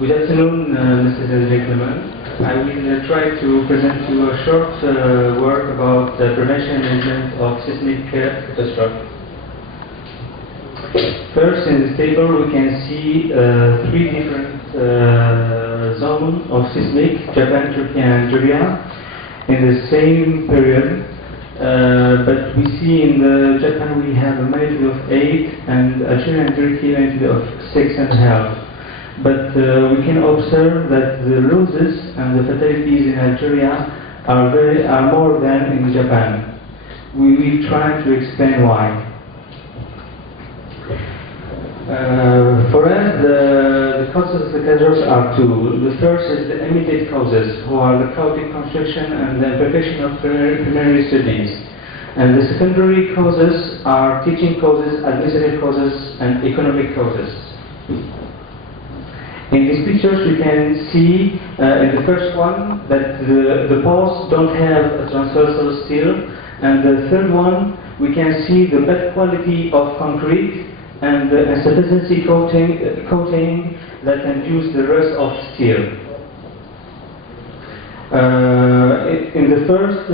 Good afternoon, Mrs. and gentlemen. I will try to present you a short work about the prevention and management of seismic catastrophe. First, in this table we can see three different zones of seismic: Japan, Turkey, and Algeria, in the same period. But we see in Japan we have a magnitude of 8, and Algeria and Turkey a magnitude of 6.5. But we can observe that the losses and the fatalities in Algeria are more than in Japan. We will try to explain why. For us, the causes of the catastrophes are two. The first is the immediate causes, who are the chaotic construction and the imperfection of preliminary studies. And the secondary causes are teaching causes, administrative causes, and economic causes. In these pictures we can see in the first one that the posts don't have a transversal steel, and the third one we can see the bad quality of concrete and the insufficiency coating that induce the rust of steel. In the first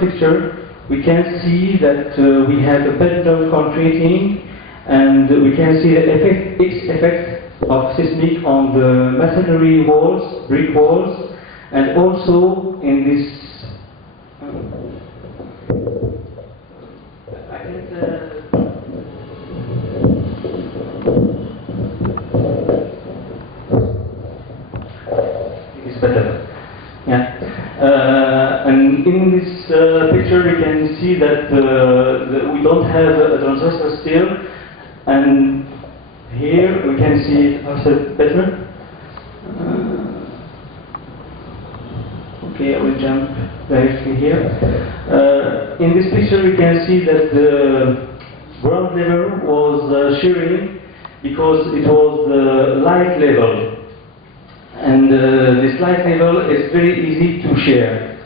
picture we can see that we have a bed concreting, and we can see the effect of seismic on the masonry walls, brick walls, and also in this. It's better. Yeah. And in this picture, we can see that we don't have a transversal steel. And here we can see it also better. Okay, I will jump directly here. In this picture we can see that the ground level was shearing because it was the light level. And this light level is very easy to shear.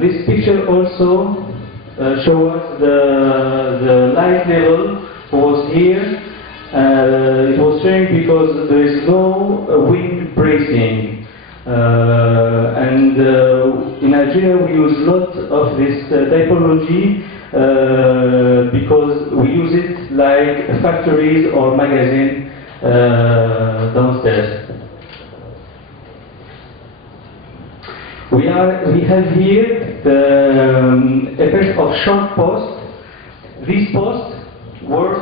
This picture also show us the light level was here. It was showing because there is no wind bracing, and in Algeria we use a lot of this typology because we use it like factories or magazines downstairs. We have here the effect of short posts. These posts work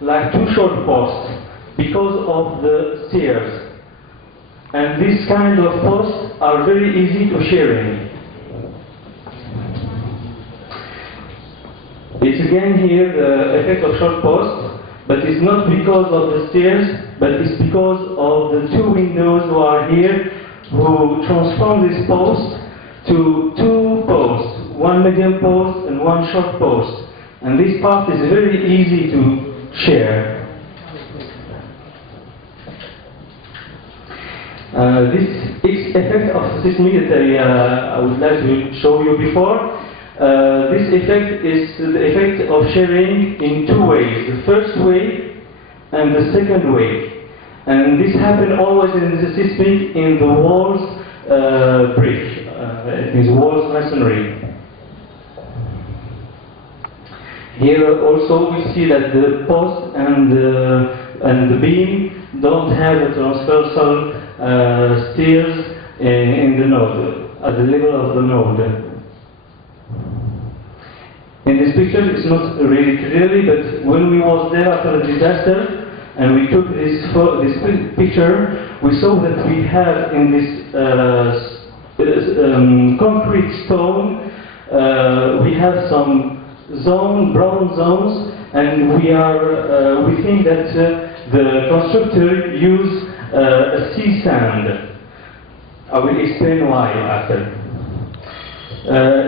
like two short posts because of the stairs. And this kind of posts are very easy to shearing. It's again here the effect of short posts, but it's not because of the stairs, but it's because of the two windows who are here, who transform this post to two posts, one medium post and one short post. And this part is very easy to share. This effect of seismic that I would like to show you before, this effect is the effect of sharing in two ways, the first way and the second way. And this happens always in the seismic in the walls brick, it means walls masonry. Here also we see that the post and the beam don't have a transversal steels in the node, at the level of the node. In this picture it's not really clearly, but when we was there after the disaster and we took this picture, we saw that we have in this concrete stone, we have some brown zones, and we think that the constructor used a sea sand. I will explain why after.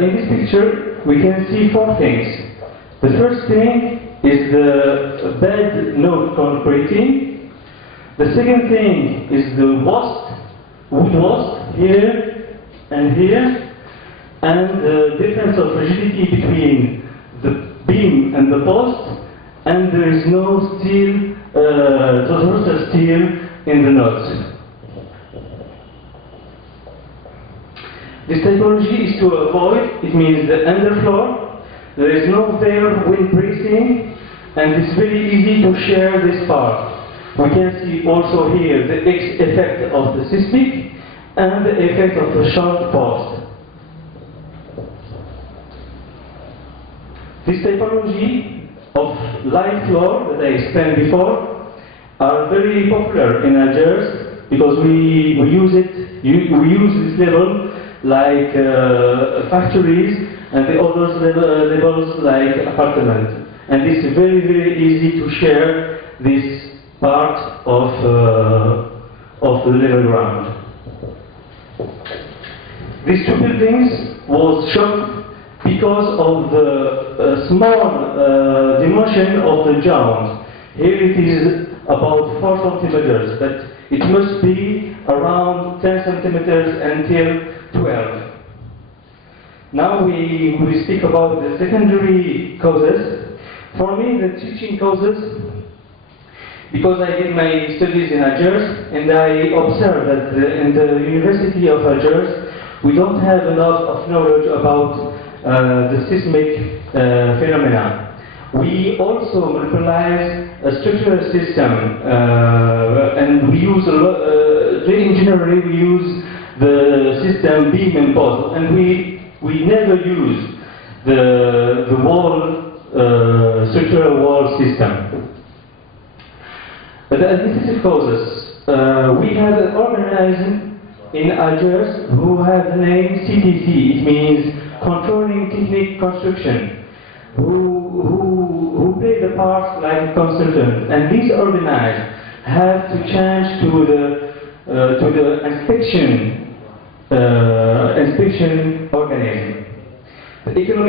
In this picture we can see four things. The first thing is the bed node concreting. The second thing is the wood wasp here and here, and the difference of rigidity between the beam and the post, and there is no steel, transversal steel in the nodes. This typology is to avoid, it means the underfloor, there is no fair wind bracing, and it's very easy to share this part. We can see also here the effect of the seismic and the effect of the shunt post. This typology of live floor that I explained before are very popular in Algiers because we use this level like factories and the other levels like apartments. And it's very, very easy to share this part of the level ground. These two buildings was shocked because of the small dimension of the joint. Here it is about 4 centimeters, but it must be around 10 centimeters until 12. Now we speak about the secondary causes. For me, the teaching causes, because I did my studies in Algiers, and I observed that in the University of Algiers, we don't have enough of knowledge about the seismic phenomena. We also monopolize a structural system, and we use a lot, in general, we use the system beam and post, and we never use the wall, structural wall system. But the administrative causes, we have an organism in Algiers who has the name CTC, it means Controlling Technique Construction, who play the part like consultant, and these organized have to change to the inspection organism. The economic